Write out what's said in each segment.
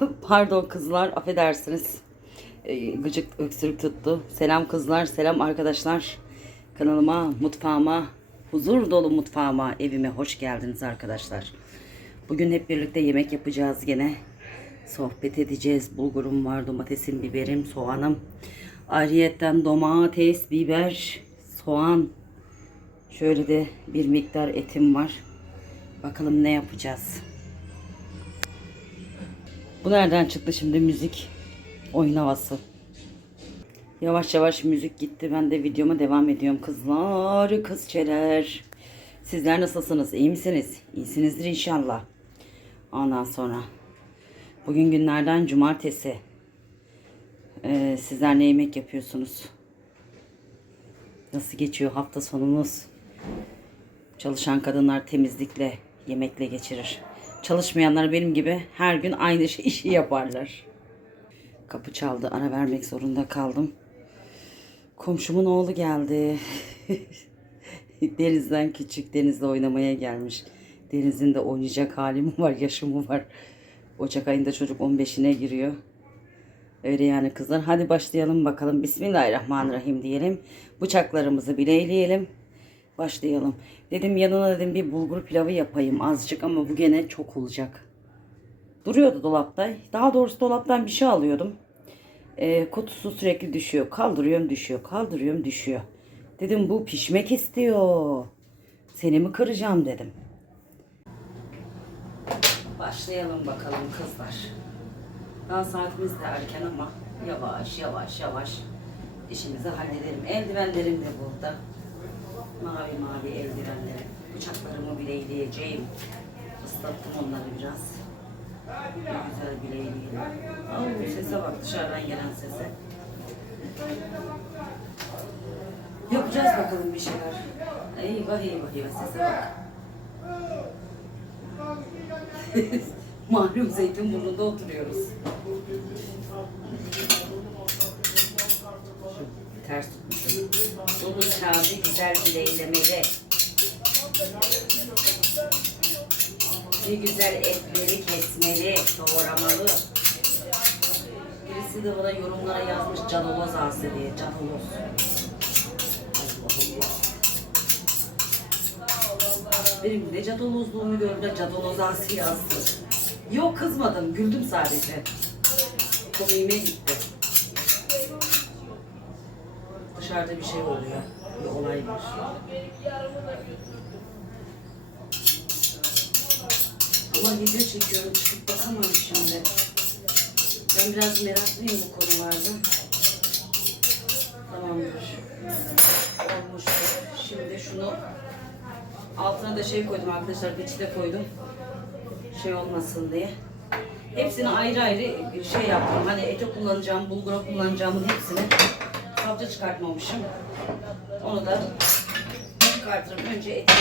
Pardon kızlar affedersiniz. Ee, gıcık öksürük tuttu. Selam kızlar, selam arkadaşlar. Kanalıma, mutfağıma, huzur dolu mutfağıma, evime hoş geldiniz arkadaşlar. Bugün hep birlikte yemek yapacağız gene. Sohbet edeceğiz. Bulgurum var, domatesim, biberim, soğanım. Ayrıyetten domates, biber, soğan. Şöyle de bir miktar etim var. Bakalım ne yapacağız. Bu nereden çıktı şimdi müzik? Oyun havası. Yavaş yavaş müzik gitti. Ben de videoma devam ediyorum. Kızlar, kızçeler. Sizler nasılsınız? İyi misiniz? İyisinizdir inşallah. Ondan sonra. Bugün günlerden cumartesi. Ee, sizler ne yemek yapıyorsunuz? Nasıl geçiyor hafta sonunuz? Çalışan kadınlar temizlikle, yemekle geçirir. Çalışmayanlar benim gibi her gün aynı şey, işi yaparlar. Kapı çaldı. Ara vermek zorunda kaldım. Komşumun oğlu geldi. Denizden küçük. Denizde oynamaya gelmiş. Denizin de oynayacak hali mi var, yaşı mı var? Ocak ayında çocuk 15'ine giriyor. Öyle yani kızlar. Hadi başlayalım bakalım. Bismillahirrahmanirrahim diyelim. Bıçaklarımızı bileyleyelim. Başlayalım. Dedim yanına dedim bir bulgur pilavı yapayım azıcık ama bu gene çok olacak. Duruyordu dolapta. Daha doğrusu dolaptan bir şey alıyordum. Ee, kutusu sürekli düşüyor. Kaldırıyorum düşüyor. Kaldırıyorum düşüyor. Dedim bu pişmek istiyor. Seni mi kıracağım dedim. Başlayalım bakalım kızlar. Daha saatimiz de erken ama yavaş yavaş yavaş işimizi halledelim. Eldivenlerim de burada. Mavi mavi eldivenlerim. Bıçaklarımı bileyleyeceğim. Islattım onları biraz. Bir güzel bileyleyelim. Oo, sese bak dışarıdan gelen sese. Yapacağız bakalım bir şeyler. Eyvah eyvah eyvah sese bak. Malum Zeytinburnu'nda oturuyoruz. Ters tutmuşum. Bu bıçağı güzel bileylemeli. Bir güzel etleri kesmeli, doğramalı. Birisi de bana yorumlara yazmış cadoloz ağası diye. Cadoloz. Allah Allah. Benim de cadolozluğumu gördü de cadoloz ağası yazdı. Yok kızmadım, güldüm sadece. Komiğime gitti. Dışarıda bir şey oluyor. Bir olay var. Ama video çekiyorum. Çıkıp bakamam şimdi. Ben biraz meraklıyım bu konularda. Tamamdır. Olmuş. Şimdi şunu altına da şey koydum arkadaşlar. Peçete koydum. Şey olmasın diye. Hepsini ayrı ayrı şey yaptım. Hani ete kullanacağım, bulgura kullanacağımın hepsini salça çıkartmamışım. Onu da çıkartırım. Önce eti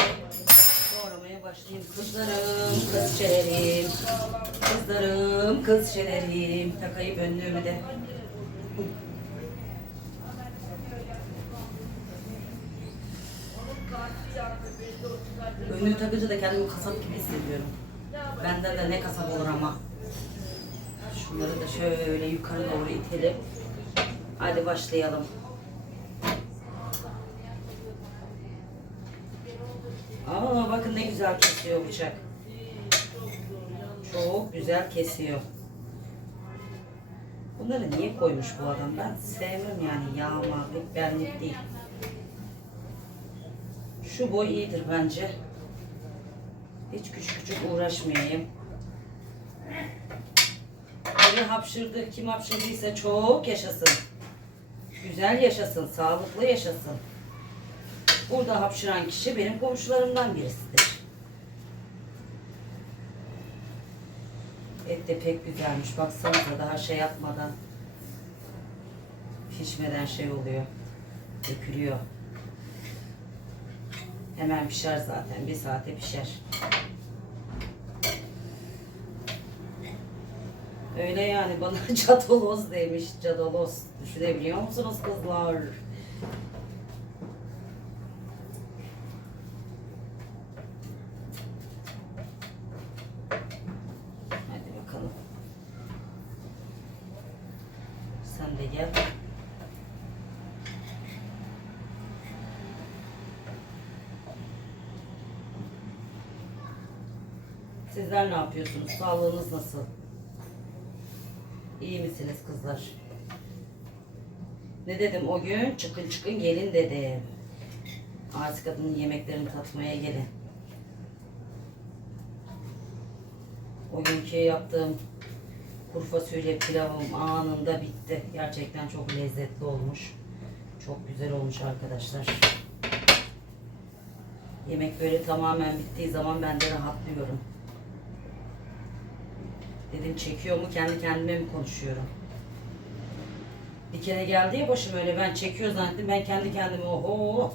doğramaya başlayayım. Kızlarım, kız çelerim. Kızlarım, kız çelerim. Takayım önlüğümü de. Önlüğü takınca da kendimi kasap gibi hissediyorum. Benden de ne kasap olur ama. Şunları da şöyle yukarı doğru itelim. Hadi başlayalım. Aa bakın ne güzel kesiyor bıçak. Çok güzel kesiyor. Bunları niye koymuş bu adam? Ben sevmem yani yağma, benlik değil. Şu boy iyidir bence. Hiç küçük küçük uğraşmayayım. Biri hapşırdı. Kim hapşırdıysa çok yaşasın. Güzel yaşasın, sağlıklı yaşasın. Burada hapşıran kişi benim komşularımdan birisidir. Et de pek güzelmiş. Baksanıza daha şey yapmadan pişmeden şey oluyor. Dökülüyor. Hemen pişer zaten. Bir saate pişer. Öyle yani bana cadoloz demiş. Cadoloz. Düşünebiliyor musunuz kızlar? Hadi bakalım. de gel. Sizler ne yapıyorsunuz? Sağlığınız nasıl? İyi misiniz kızlar? Ne dedim o gün? Çıkın çıkın gelin dedim. Ağaç kadının yemeklerini tatmaya gelin. O günkü yaptığım kuru fasulye pilavım anında bitti. Gerçekten çok lezzetli olmuş. Çok güzel olmuş arkadaşlar. Yemek böyle tamamen bittiği zaman ben de rahatlıyorum. Dedim çekiyor mu kendi kendime mi konuşuyorum? Bir kere geldi ya başım öyle ben çekiyor zannettim ben kendi kendime oho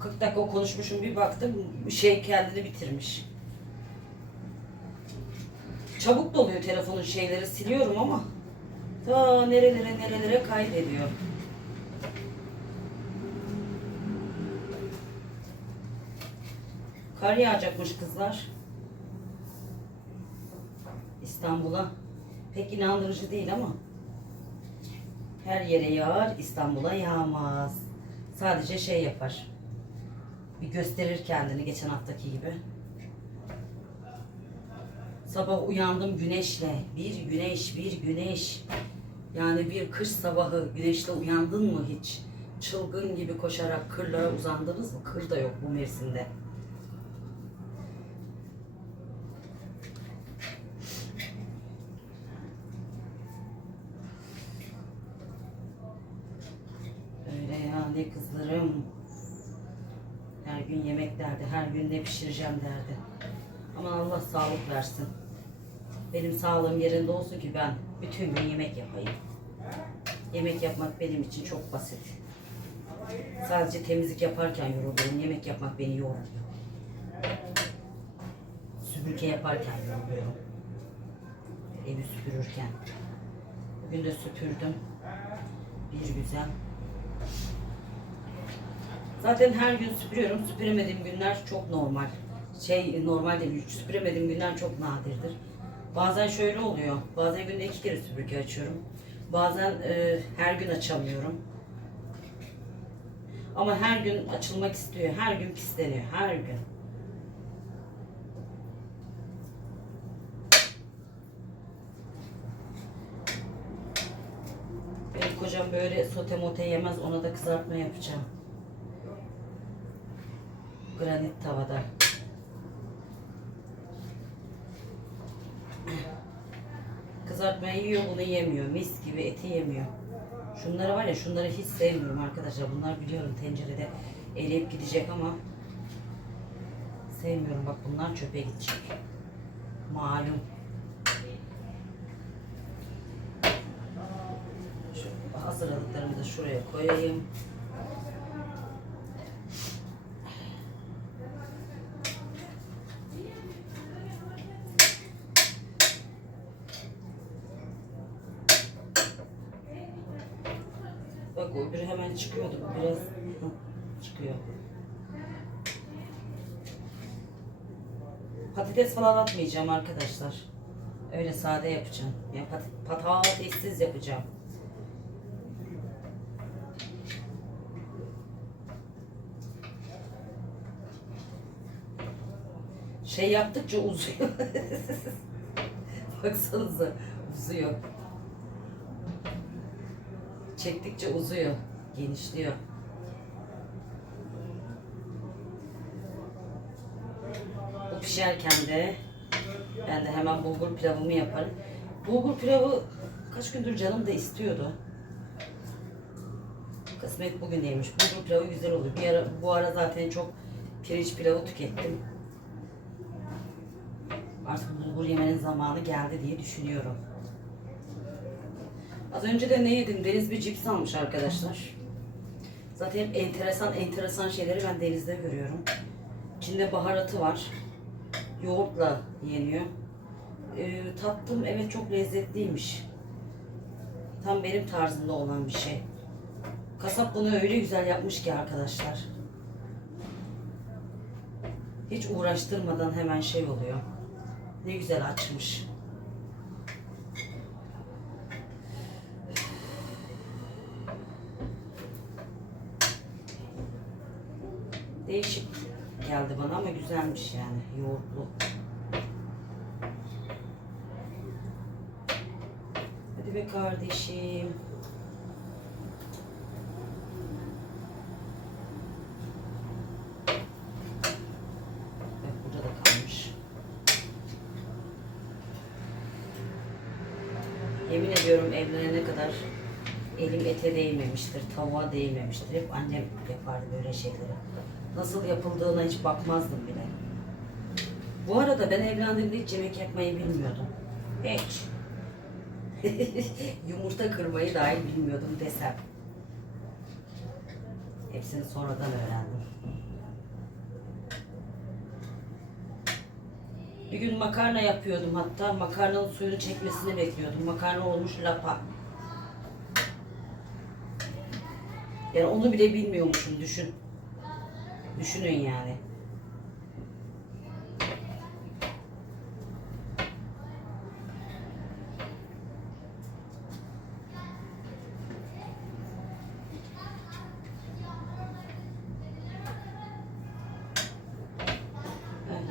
40 dakika konuşmuşum bir baktım şey kendini bitirmiş. Çabuk doluyor telefonun şeyleri siliyorum ama ta nerelere nerelere kaydediyor. Kar yağacakmış kızlar. İstanbul'a. Pek inandırıcı değil ama. Her yere yağar, İstanbul'a yağmaz. Sadece şey yapar. Bir gösterir kendini geçen haftaki gibi. Sabah uyandım güneşle. Bir güneş, bir güneş. Yani bir kış sabahı güneşle uyandın mı hiç? Çılgın gibi koşarak kırlara uzandınız mı? Kır da yok bu mevsimde. Öyle ya ne kızlarım. Her gün yemek derdi, her gün ne pişireceğim derdi. Aman Allah sağlık versin. Benim sağlığım yerinde olsun ki ben bütün gün yemek yapayım. Yemek yapmak benim için çok basit. Sadece temizlik yaparken yoruluyorum. Yemek yapmak beni yoruyor. Süpürge yaparken yoruluyorum. Evi süpürürken. Bugün de süpürdüm. Bir güzel. Zaten her gün süpürüyorum. Süpüremediğim günler çok normal. Şey normal değil. Süpüremediğim günler çok nadirdir. Bazen şöyle oluyor. Bazen günde iki kere süpürge açıyorum. Bazen e, her gün açamıyorum. Ama her gün açılmak istiyor. Her gün pisleniyor. Her gün. Benim kocam böyle sote mote yemez. Ona da kızartma yapacağım. Granit tavada. Kızartmayı yiyor, bunu yemiyor. Mis gibi eti yemiyor. Şunları var ya, şunları hiç sevmiyorum arkadaşlar. Bunlar biliyorum tencerede eriyip gidecek ama sevmiyorum. Bak bunlar çöpe gidecek. Malum. Şu hazırladıklarımı da şuraya koyayım. Bak o öbürü hemen çıkıyordu. Bu biraz Hı, çıkıyor. Patates falan atmayacağım arkadaşlar. Öyle sade yapacağım. Yani pat patatessiz yapacağım. Şey yaptıkça uzuyor. Baksanıza uzuyor. Çektikçe uzuyor, genişliyor. Bu pişerken de ben de hemen bulgur pilavımı yaparım. Bulgur pilavı kaç gündür canım da istiyordu. Kısmet bugün neymiş. Bulgur pilavı güzel oluyor. Bir ara, bu ara zaten çok pirinç pilavı tükettim. Artık bulgur yemenin zamanı geldi diye düşünüyorum. Az önce de ne yedim? Deniz bir cips almış arkadaşlar. Zaten enteresan enteresan şeyleri ben denizde görüyorum. İçinde baharatı var yoğurtla yeniyor. Ee, e, tattım evet çok lezzetliymiş. Tam benim tarzımda olan bir şey. Kasap bunu öyle güzel yapmış ki arkadaşlar. Hiç uğraştırmadan hemen şey oluyor. Ne güzel açmış. Değişik geldi bana ama güzelmiş yani yoğurtlu. Hadi be kardeşim. Yemin ediyorum evlenene kadar elim ete değmemiştir, tavuğa değmemiştir. Hep annem yapardı böyle şeyleri. Nasıl yapıldığına hiç bakmazdım bile. Bu arada ben evlendiğimde hiç yemek yapmayı bilmiyordum. Hiç. Yumurta kırmayı dahi bilmiyordum desem. Hepsini sonradan öğrendim. Bir gün makarna yapıyordum hatta makarnanın suyunu çekmesini bekliyordum. Makarna olmuş lapa. Yani onu bile bilmiyormuşum düşün. Düşünün yani.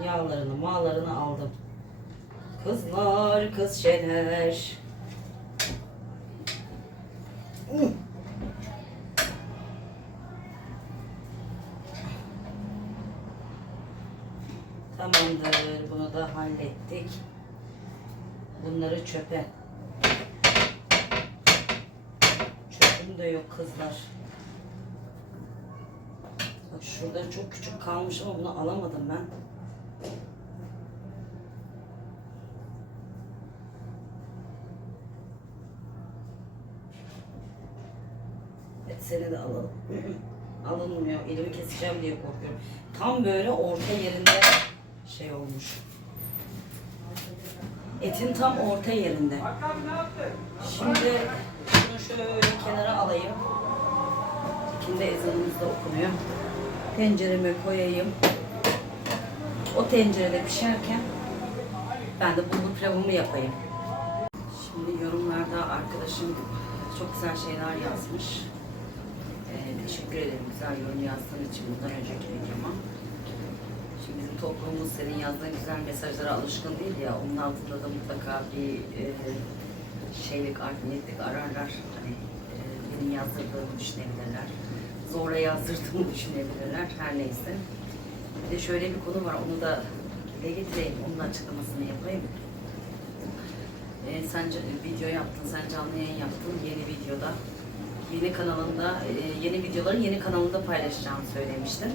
Yağlarını, mağlarını aldım. Kızlar, kız şener. Çöpe. Çöpüm de yok kızlar. Bak şurada çok küçük kalmış ama bunu alamadım ben. Evet seni de alalım. Alınmıyor. Elimi keseceğim diye korkuyorum. Tam böyle orta yerinde şey olmuş. Etin tam orta yerinde. Şimdi şunu şöyle kenara alayım. İkindi ezanımız da okunuyor. Tencereme koyayım. O tencerede pişerken ben de bulgur pilavımı yapayım. Şimdi yorumlarda arkadaşım çok güzel şeyler yazmış. Ee, teşekkür ederim güzel yorum yazdığın için bundan önceki videoma. Şimdi bizim toplumumuz senin yazdığın güzel mesajlara alışkın değil ya. Onun altında da mutlaka bir e, şeylik, art niyetlik ararlar. Hani e, benim yazdırdığımı düşünebilirler. Zorla yazdırdığımı düşünebilirler. Her neyse. Bir de şöyle bir konu var. Onu da dile getireyim. Onun açıklamasını yapayım. E, sen video yaptın, sen canlı yayın yaptın yeni videoda. Yeni kanalında, e, yeni videoları yeni kanalında paylaşacağımı söylemiştin.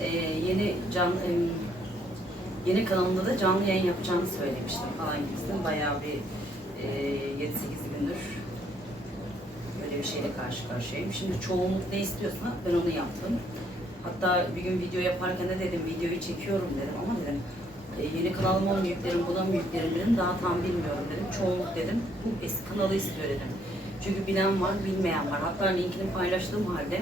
E, yeni can e, yeni kanalında da canlı yayın yapacağını söylemiştim falan gibisinden. Bayağı bir e, 7-8 gündür böyle bir şeyle karşı karşıyayım. Şimdi çoğunluk ne istiyorsa ben onu yaptım. Hatta bir gün video yaparken de dedim videoyu çekiyorum dedim ama dedim e, yeni kanalıma mı yüklerim, buna mı yüklerim dedim. Daha tam bilmiyorum dedim. Çoğunluk dedim. Bu eski kanalı istiyor dedim. Çünkü bilen var, bilmeyen var. Hatta linkini paylaştığım halde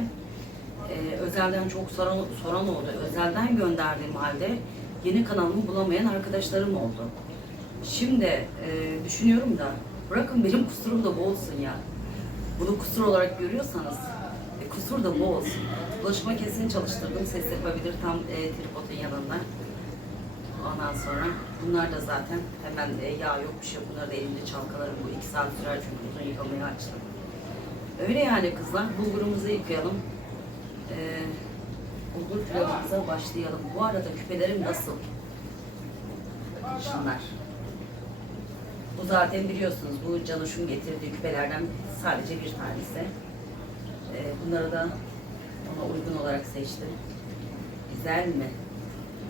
e, özelden çok soran, soran oldu. Özelden gönderdiğim halde yeni kanalımı bulamayan arkadaşlarım oldu. Şimdi e, düşünüyorum da bırakın benim kusurum da bu olsun ya. Bunu kusur olarak görüyorsanız e, kusur da bu olsun. Bulaşık makinesini çalıştırdım. Ses yapabilir tam e, tripodun yanında. Ondan sonra bunlar da zaten hemen e, yağ yok bir şey yok. Bunları da elimde çalkalarım. Bu iki saat sürer çünkü uzun yıkamayı açtım. Öyle yani kızlar. Bulgurumuzu yıkayalım. E, bulgur pilavımıza başlayalım. Bu arada küpelerim nasıl? Şunlar. Bu zaten biliyorsunuz bu Canuş'un getirdiği küpelerden sadece bir tanesi. E, bunları da ona uygun olarak seçtim. Güzel mi?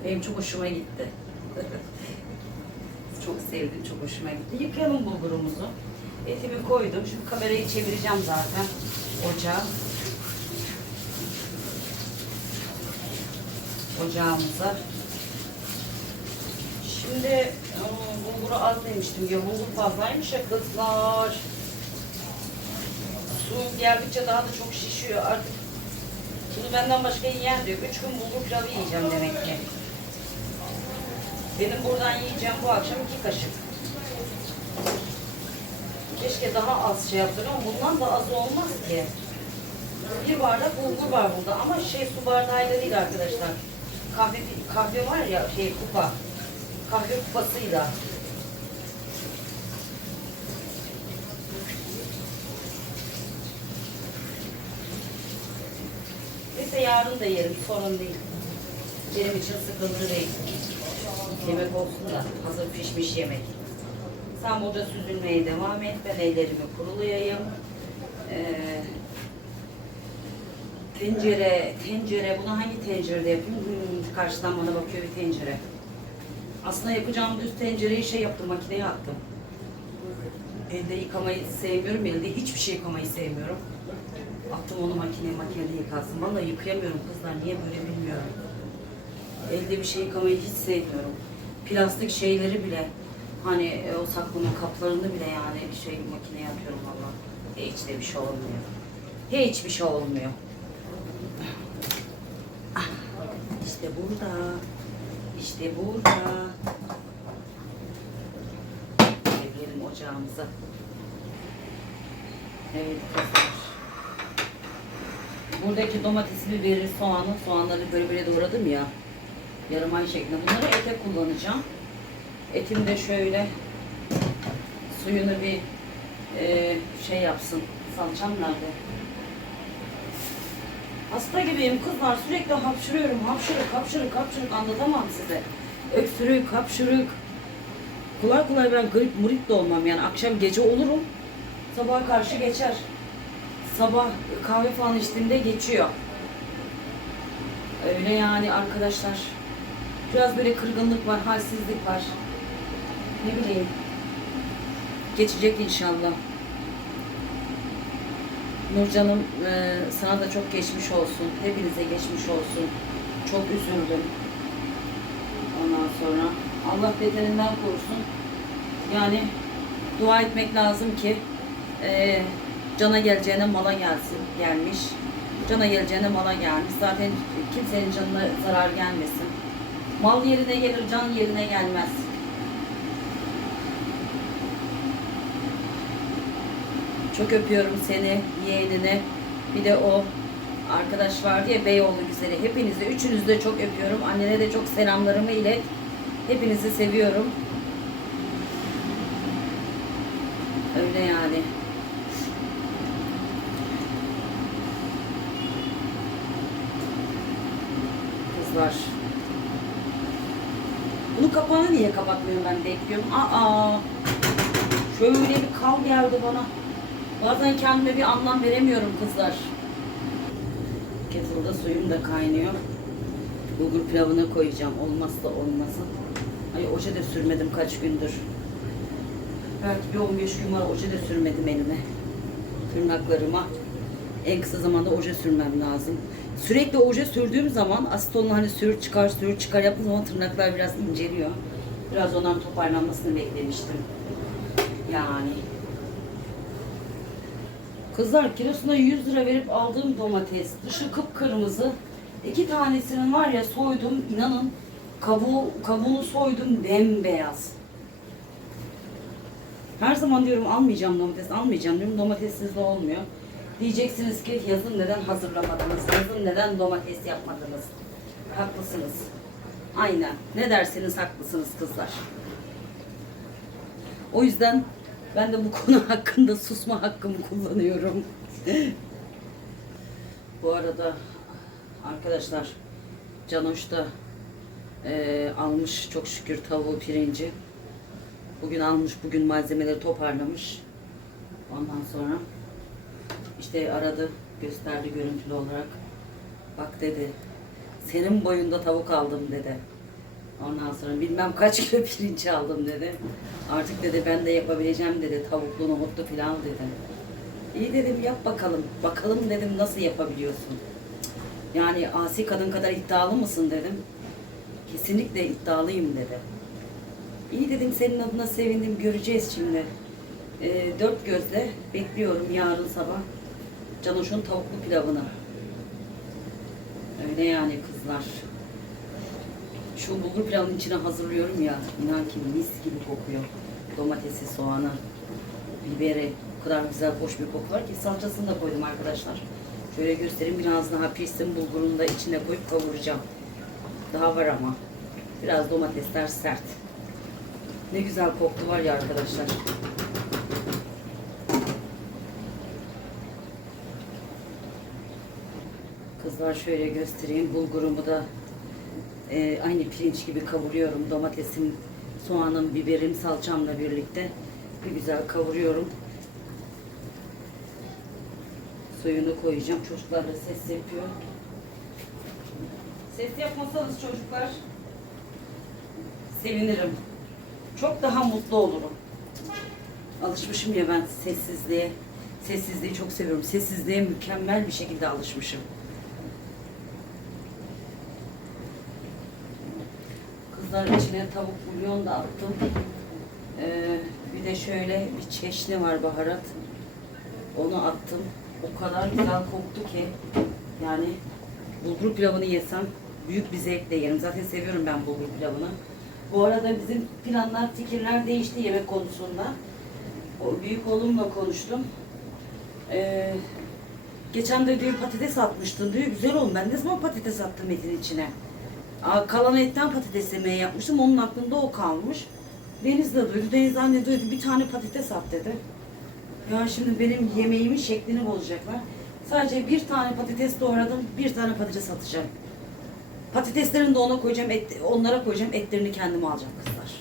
Benim çok hoşuma gitti. çok sevdim, çok hoşuma gitti. Yıkayalım bulgurumuzu. Etimi koydum. Şu kamerayı çevireceğim zaten ocağa. Ocağımıza. Şimdi aa, bulguru az demiştim ya bulgur fazlaymış ya kızlar. Su geldikçe daha da çok şişiyor artık. Bunu benden başka yiyen diyor. Üç gün bulgur pilavı yiyeceğim demek ki. Benim buradan yiyeceğim bu akşam iki kaşık. Keşke daha az şey yapsın ama bundan da az olmaz ki. Bir bardak bulgur var burada ama şey su bardağıyla değil arkadaşlar. Kahve kahve var ya şey kupa. Kahve kupasıyla. Neyse yarın da yerim sorun değil. Benim için sıkıntı değil. Yemek olsun da hazır pişmiş yemek. Sen burada süzülmeye devam et. Ben ellerimi kurulayayım. Ee, tencere, tencere. Bunu hangi tencerede yapayım? Hmm, karşıdan bana bakıyor bir tencere. Aslında yapacağım düz tencereyi şey yaptım, makineye attım. Elde yıkamayı sevmiyorum, elde hiçbir şey yıkamayı sevmiyorum. Attım onu makineye, makinede yıkansın. Vallahi yıkayamıyorum kızlar, niye böyle bilmiyorum. Elde bir şey yıkamayı hiç sevmiyorum. Plastik şeyleri bile, hani e, o saklama kaplarını bile yani şey makineye atıyorum valla. Hiç de bir şey olmuyor. Hiçbir şey olmuyor. İşte burada. İşte burada. Gelelim ocağımıza. Evet kızlar. Buradaki domatesi, biberi, soğanı, soğanları böyle böyle doğradım ya. Yarım ay şeklinde. Bunları ete kullanacağım. Etim de şöyle suyunu bir e, şey yapsın. Salçam nerede? Hasta gibiyim kızlar. Sürekli hapşırıyorum. Hapşırık, hapşırık, hapşırık. Anlatamam size. Öksürük, hapşırık. Kolay kolay ben grip murit de olmam yani. Akşam gece olurum. Sabaha karşı geçer. Sabah kahve falan içtiğimde geçiyor. Öyle yani arkadaşlar. Biraz böyle kırgınlık var, halsizlik var. Ne bileyim. Geçecek inşallah. Nurcan'ım e, sana da çok geçmiş olsun. Hepinize geçmiş olsun. Çok üzüldüm. Ondan sonra Allah beterinden korusun. Yani dua etmek lazım ki e, cana geleceğine mala gelsin gelmiş. Cana geleceğine mala gelmiş. Zaten kimsenin canına zarar gelmesin. Mal yerine gelir, can yerine gelmez. Çok öpüyorum seni, yeğenini. Bir de o arkadaş vardı ya Beyoğlu güzeli. Hepinizi, üçünüzü de çok öpüyorum. Annene de çok selamlarımı ilet. Hepinizi seviyorum. Öyle yani. Kızlar. Bunun kapağını niye kapatmıyorum ben bekliyorum. Aa. Şöyle bir kal geldi bana. Bazen kendime bir anlam veremiyorum kızlar. Kettle'da suyum da kaynıyor. Bulgur pilavına koyacağım. Olmazsa olmazı. Ay oje de sürmedim kaç gündür. Belki bir 15 gün var oje sürmedim elime. Tırnaklarıma. En kısa zamanda oje sürmem lazım. Sürekli oje sürdüğüm zaman asitonla hani sür çıkar sür çıkar yaptığım zaman tırnaklar biraz inceliyor. Biraz ondan toparlanmasını beklemiştim. Yani. Kızlar kilosuna 100 lira verip aldığım domates dışı kıpkırmızı. iki tanesinin var ya soydum inanın kabuğu, kabuğunu soydum bembeyaz. Her zaman diyorum almayacağım domates almayacağım diyorum domatessiz de olmuyor. Diyeceksiniz ki yazın neden hazırlamadınız? Yazın neden domates yapmadınız? Haklısınız. Aynen. Ne derseniz haklısınız kızlar. O yüzden ben de bu konu hakkında susma hakkımı kullanıyorum. bu arada arkadaşlar Canoş da eee, almış çok şükür tavuğu pirinci. Bugün almış, bugün malzemeleri toparlamış. Ondan sonra işte aradı, gösterdi görüntülü olarak. Bak dedi, senin boyunda tavuk aldım dedi. Ondan sonra bilmem kaç kilo pirinç aldım dedi. Artık dedi ben de yapabileceğim dedi. Tavuklu, nohutlu filan dedi. İyi dedim yap bakalım. Bakalım dedim nasıl yapabiliyorsun. Yani asi kadın kadar iddialı mısın dedim. Kesinlikle iddialıyım dedi. İyi dedim senin adına sevindim göreceğiz şimdi. Ee, dört gözle bekliyorum yarın sabah Canoş'un tavuklu pilavını. Öyle yani kızlar. Şu bulgur pilavının içine hazırlıyorum ya. İnan ki mis gibi kokuyor. Domatesi, soğanı, biberi. O kadar güzel hoş bir koku var ki salçasını da koydum arkadaşlar. Şöyle göstereyim biraz daha pişsin bulgurunu da içine koyup kavuracağım. Daha var ama. Biraz domatesler sert. Ne güzel koktu var ya arkadaşlar. Kızlar şöyle göstereyim. Bulgurumu da e, aynı pirinç gibi kavuruyorum. Domatesim, soğanım, biberim, salçamla birlikte bir güzel kavuruyorum. Suyunu koyacağım. Çocuklar da ses yapıyor. Ses yapmasanız çocuklar sevinirim. Çok daha mutlu olurum. Alışmışım ya ben sessizliğe. Sessizliği çok seviyorum. Sessizliğe mükemmel bir şekilde alışmışım. Kızlar içine tavuk bulyon da attım. Ee, bir de şöyle bir çeşni var baharat. Onu attım. O kadar güzel koktu ki. Yani bulgur pilavını yesem büyük bir zevkle yerim. Zaten seviyorum ben bulgur pilavını. Bu arada bizim planlar, fikirler değişti yemek konusunda. O büyük oğlumla konuştum. Ee, geçen de diyor patates atmıştın diyor. Güzel oldu. Ben ne zaman patates attım etin içine? Kalan etten patates yemeği yapmıştım. Onun aklında o kalmış. Deniz de duydu. Deniz anne duydu. Bir tane patates at dedi. Ya şimdi benim yemeğimin şeklini bozacaklar. Sadece bir tane patates doğradım. Bir tane patates atacağım. Patateslerini de ona koyacağım. Et, onlara koyacağım. Etlerini kendim alacağım kızlar.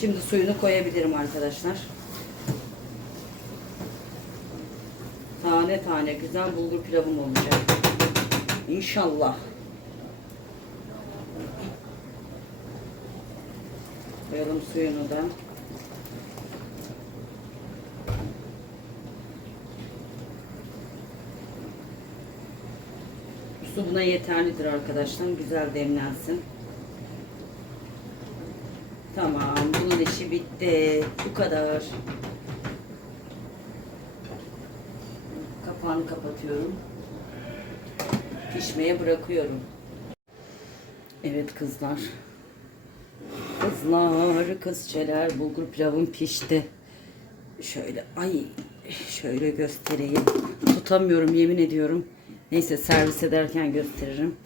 Şimdi suyunu koyabilirim arkadaşlar. Tane tane güzel bulgur pilavım olacak. İnşallah. Koyalım suyunu da. Su buna yeterlidir arkadaşlar. Güzel demlensin. Tamam. Bunun işi bitti. Bu kadar. Kapağını kapatıyorum. Pişmeye bırakıyorum. Evet kızlar. Kızlar, kızçeler, bulgur pilavım pişti. Şöyle, ay şöyle göstereyim. Tutamıyorum yemin ediyorum. Neyse servis ederken gösteririm.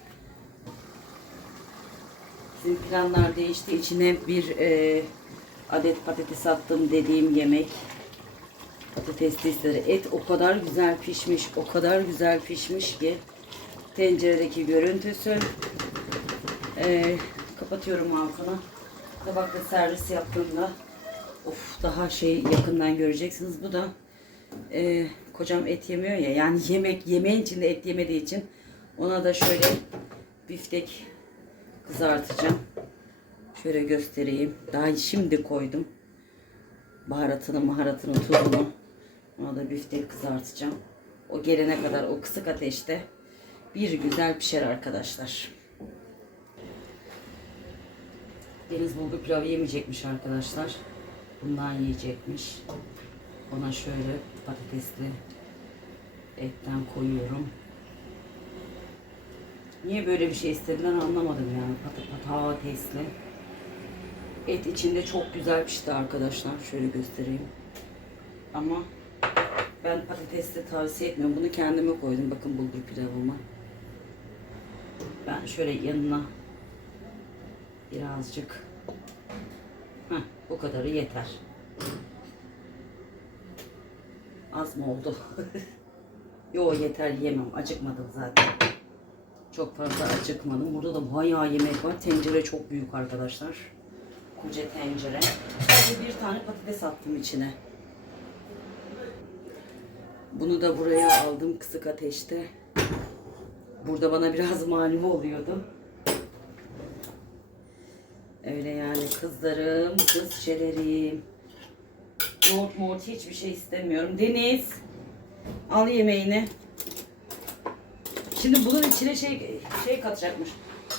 Bizim planlar değişti. İçine bir e, adet patates attım dediğim yemek. Patates testleri. Et o kadar güzel pişmiş, o kadar güzel pişmiş ki tenceredeki görüntüsü. E, kapatıyorum altını. Tabakla servis yaptığımda of daha şey yakından göreceksiniz. Bu da e, kocam et yemiyor ya. Yani yemek yemeğin içinde et yemediği için ona da şöyle biftek kızartacağım. Şöyle göstereyim. Daha şimdi koydum. Baharatını, maharatını, tuzunu. Ona da biftek kızartacağım. O gelene kadar o kısık ateşte bir güzel pişer arkadaşlar. Deniz bulgur pilavı yemeyecekmiş arkadaşlar. Bundan yiyecekmiş. Ona şöyle patatesli etten koyuyorum. Niye böyle bir şey istediler anlamadım yani pat patatesli. Et içinde çok güzel pişti arkadaşlar. Şöyle göstereyim. Ama ben patatesli tavsiye etmiyorum. Bunu kendime koydum. Bakın bulgur pilavıma. Ben şöyle yanına birazcık Heh, bu kadarı yeter. Az mı oldu? Yo yeter yemem. Acıkmadım zaten. Çok fazla acıkmadım. Burada da bayağı yemek var. Tencere çok büyük arkadaşlar. Koca tencere. Sadece bir tane patates attım içine. Bunu da buraya aldım kısık ateşte. Burada bana biraz malum oluyordu. Öyle yani kızlarım, kız şelerim. Yoğurt moğurt hiçbir şey istemiyorum. Deniz, al yemeğini. Şimdi bunun içine şey şey katacakmış.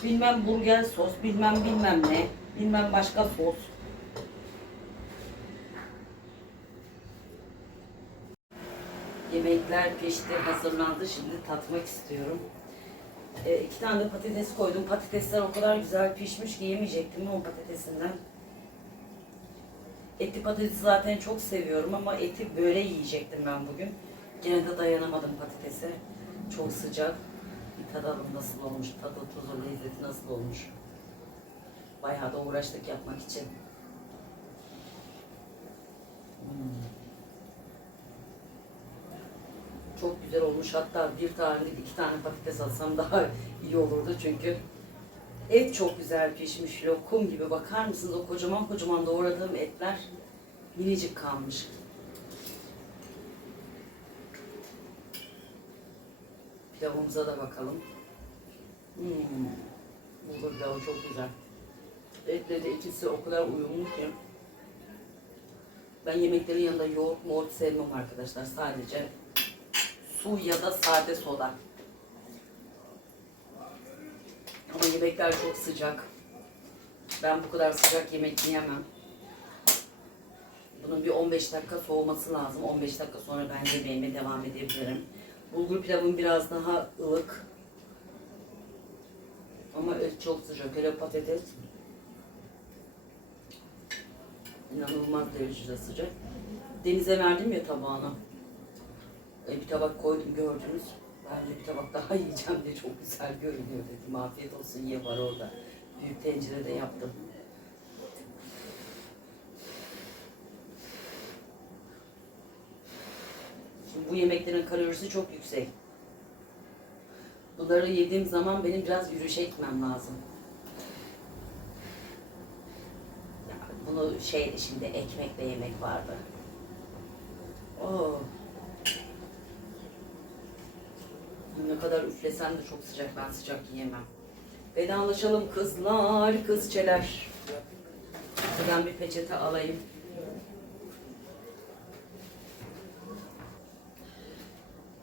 Bilmem burger sos, bilmem bilmem ne, bilmem başka sos. Yemekler pişti, hazırlandı. Şimdi tatmak istiyorum. E, iki tane de patates koydum. Patatesler o kadar güzel pişmiş ki yemeyecektim o patatesinden. Etli patatesi zaten çok seviyorum ama eti böyle yiyecektim ben bugün. Gene de dayanamadım patatese. Çok sıcak. Bir tadalım nasıl olmuş, tadı, tuzu, lezzeti nasıl olmuş. Bayağı da uğraştık yapmak için. Hmm. Çok güzel olmuş. Hatta bir tane iki tane patates alsam daha iyi olurdu çünkü et çok güzel pişmiş. Lokum gibi bakar mısınız? O kocaman kocaman doğradığım etler minicik kalmış. Pilavımıza da bakalım. Hmm. Bulgur pilavı çok güzel. Etle de ikisi o kadar uyumlu ki. Ben yemeklerin yanında yoğurt moğurt sevmem arkadaşlar. Sadece su ya da sade soda. Ama yemekler çok sıcak. Ben bu kadar sıcak yemek yiyemem. Bunun bir 15 dakika soğuması lazım. 15 dakika sonra ben yemeğime devam edebilirim. Bulgur pilavım biraz daha ılık. Ama çok sıcak. Hele patates inanılmaz derecede sıcak. Denize verdim ya tabağına. E, bir tabak koydum gördünüz. Bence bir tabak daha yiyeceğim diye çok güzel görünüyor dedim. Afiyet olsun ye var orada. Büyük tencerede yaptım. Şimdi bu yemeklerin kalorisi çok yüksek. Bunları yediğim zaman benim biraz yürüyüşe gitmem lazım. Bunu şey şimdi ekmekle yemek vardı. Oo. Ne kadar üflesem de çok sıcak. Ben sıcak yiyemem. Vedalaşalım kızlar, kızçeler. Buradan bir peçete alayım.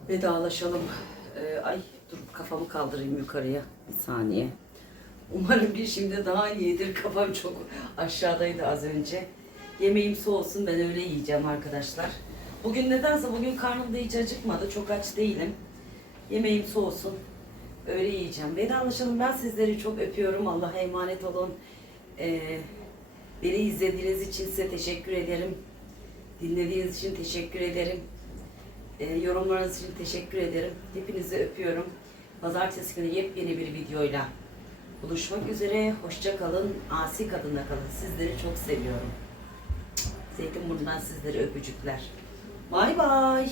Vedalaşalım. Ee, ay dur kafamı kaldırayım yukarıya. Bir saniye. Umarım bir şimdi daha iyidir. Kafam çok aşağıdaydı az önce. Yemeğim soğusun ben öyle yiyeceğim arkadaşlar. Bugün nedense bugün karnım da hiç acıkmadı. Çok aç değilim. Yemeğim soğusun. Öyle yiyeceğim. Vedalaşalım. Ben sizleri çok öpüyorum. Allah'a emanet olun. Ee, beni izlediğiniz için size teşekkür ederim. Dinlediğiniz için teşekkür ederim. Ee, yorumlarınız için teşekkür ederim. Hepinizi öpüyorum. Pazartesi günü yepyeni bir videoyla buluşmak üzere. Hoşça kalın. Asi kadınla kalın. Sizleri çok seviyorum. Zeytinburnu'ndan sizlere öpücükler. Bay bay.